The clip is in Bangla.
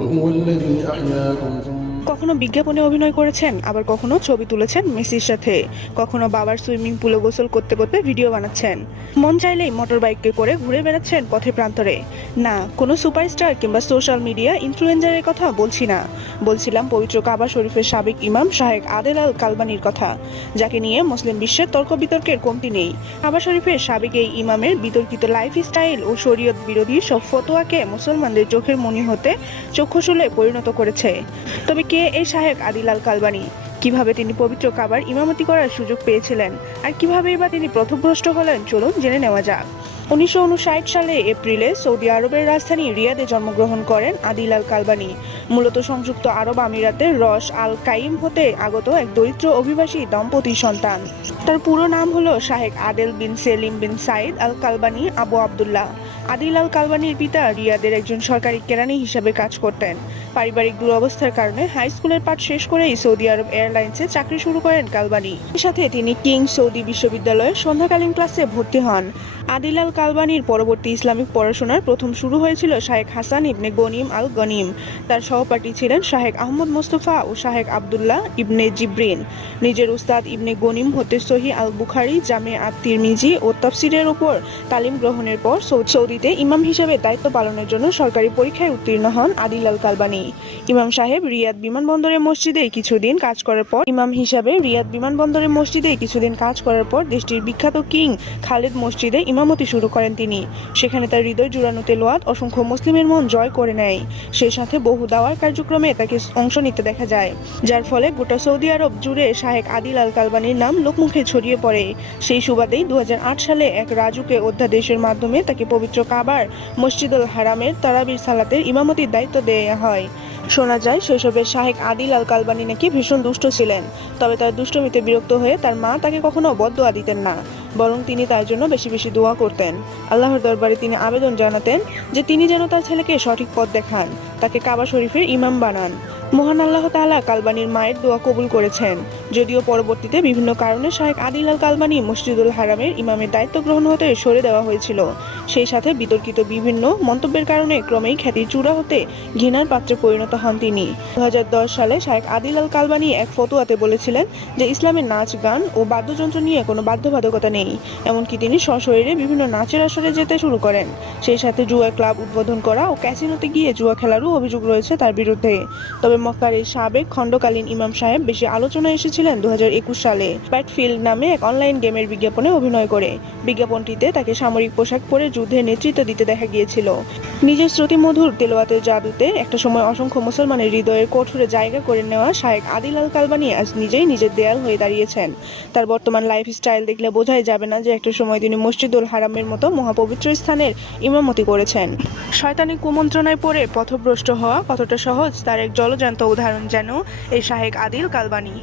وهو الذي أحياكم কখনো বিজ্ঞাপনে অভিনয় করেছেন, আবার কখনো ছবি তুলেছেন মেসির সাথে, কখনো বাবার সুইমিং পুলে গোসল করতে করতে ভিডিও বানাচ্ছেন। মন চাইলেই মোটর বাইকে করে ঘুরে বেড়াচ্ছেন পথে প্রান্তরে। না, কোনো সুপারস্টার কিংবা সোশ্যাল মিডিয়া ইনফ্লুয়েন্সারের কথা বলছি না, বলছিলাম পবিত্র কাবা শরীফের সাবেক ইমাম শাহেক আদেল আল কালবানির কথা, যাকে নিয়ে মুসলিম বিশ্বের তর্ক বিতর্কের কমতি নেই। কাবা শরীফের সাবেক এই ইমামের বিতর্কিত লাইফস্টাইল ও শরীয়ত বিরোধী সব ফতোয়াকে মুসলমানদের চোখের মনি হতে চক্ষুশূলে পরিণত করেছে। তবে কে এই শাহেক আদিল আল কালবানি? কিভাবে তিনি পবিত্র কাবার ইমামতি করার সুযোগ পেয়েছিলেন, আর কিভাবেই বা তিনি পথভ্রষ্ট হলেন, চলুন জেনে নেওয়া যাক। 1959 সালে এপ্রিলে সৌদি আরবের রাজধানী রিয়াদে জন্মগ্রহণ করেন আদিল আল কালবানি। মূলত সংযুক্ত আরব আমিরাতের রস আল কাইম হতে আগত এক দরিদ্র অভিবাসী দম্পতির সন্তান। তার পুরো নাম হলো শাহেক আদেল বিন সেলিম বিন সাইদ আল কালবানি আবু আবদুল্লাহ। আদিল আল কালবানির পিতা রিয়াদের একজন সরকারি কেরানি হিসেবে কাজ করতেন। পারিবারিক দুরবস্থার কারণে হাই স্কুলের পাঠ শেষ করেই সৌদি আরব এয়ারলাইন্সে চাকরি শুরু করেন কালবানি। এর সাথে তিনি কিং সৌদি বিশ্ববিদ্যালয়ে সন্ধ্যাকালীন ক্লাসে ভর্তি হন। আদিল আল কালবানির পরবর্তী ইসলামিক পড়াশোনার প্রথম শুরু হয়েছিল শাহেক হাসান ইবনে গনিম আল গনিম। তার সহপাঠী ছিলেন শাহেক আহমদ মোস্তফা ও শাহেক আবদুল্লাহ ইবনে জিব্রিন। নিজের উস্তাদ ইবনে গনিম হতে সহি আল বুখারি, জামে আত তিরমিজি ও তাফসিরের উপর তালিম গ্রহণের পর সৌদিতে ইমাম হিসেবে দায়িত্ব পালনের জন্য সরকারি পরীক্ষায় উত্তীর্ণ হন আদিল আল কালবানি। ইমাম সাহেব রিয়াদ বিমানবন্দরের মসজিদে কিছুদিন কাজ করার পর দেশটির বিখ্যাত কিং খালেদ মসজিদে ইমামতি শুরু করেন তিনি। সেখানে তার হৃদয় জুড়ানো তেলাওয়াত অসংখ্য মুসলিমের মন জয় করে নেয়। সেই সাথে বহু দাওয়ার কার্যক্রমে তাকে অংশ নিতে দেখা যায়, যার ফলে গোটা সৌদি আরব জুড়ে শাহেক আদিল আল কালবানির নাম লোকমুখে ছড়িয়ে পড়ে। সেই সুবাদেই 2008 সালে এক রাজুকে অধ্যাদেশের মাধ্যমে তাকে পবিত্র কাবার মসজিদুল হারামের তারাবির সালাতের ইমামতির দায়িত্ব দেয়া হয়। শোনা যায় শৈশবে শাহেক আদিল আল কালবানি নাকি ভীষণ দুষ্ট ছিলেন। তবে তার দুষ্টমিতে বিরক্ত হয়ে তার মা তাকে কখনো বদদোয়া দিতেন না, বরং তিনি তার জন্য বেশি বেশি দোয়া করতেন। আল্লাহর দরবারে তিনি আবেদন জানাতেন যে তিনি যেন তার ছেলেকে সঠিক পথ দেখান, তাকে কাবা শরীফের ইমাম বানান। মহান আল্লাহ তাআলা কালবানির মায়ের দোয়া কবুল করেছেন। যদিও পরবর্তীতে বিভিন্ন কারণে শাহেক আদিল আল কালবানি মসজিদুল হারামের ইমামের দায়িত্ব গ্রহণ হতে সরে দেওয়া হয়েছিল। সেই সাথে বিতর্কিত বিভিন্ন মন্তব্যের কারণে ক্রমেই খ্যাতির চূড়া হতে ঘৃণার পাত্রে পরিণত হন তিনি। 2010 সালে শাহেক আদিল আল কালবানি এক ফতোয়াতে বলেছিলেন যে ইসলামের নাচ, গান ও বাদ্যযন্ত্র নিয়ে কোনো বাধ্যবাধকতা নেই। এমনকি তিনি সশরীরে বিভিন্ন নাচের আসরে যেতে শুরু করেন। সেই সাথে জুয়া ক্লাব উদ্বোধন করা ও ক্যাসিনোতে গিয়ে জুয়া খেলারও অভিযোগ রয়েছে তার বিরুদ্ধে। তবে মক্কার এই সাবেক খণ্ডকালীন ইমাম সাহেব বেশি আলোচনায় এসেছিলেন 2021 সালে ব্যাটফিল্ড নামে এক অনলাইন গেমের বিজ্ঞাপনে অভিনয় করে। বিজ্ঞাপনটিতে তাকে সামরিক পোশাক পরে যুদ্ধে নেতৃত্ব দিতে দেখা গিয়েছিল। নিজের শ্রুতিমধুর তেলাওয়াতের জাদুতে একটা সময় অসংখ্য মুসলমানের হৃদয়ের কঠোরে জায়গা করে নেওয়া শাহেক আদিল আল কালবানি আজ নিজেই নিজের দেয়াল হয়ে দাঁড়িয়েছেন। তার বর্তমান লাইফস্টাইল দেখলে বোঝাই যাবে না যে একটা সময় তিনি মসজিদুল হারামের মতো মহাপবিত্র স্থানের ইমামতি করেছেন। শয়তানি কুমন্ত্রণায় পড়ে পথভ্রষ্ট হওয়া কতটা সহজ তার এক জলজ্যান্ত উদাহরণ যেন এই শাহেক আদিল কালবানি।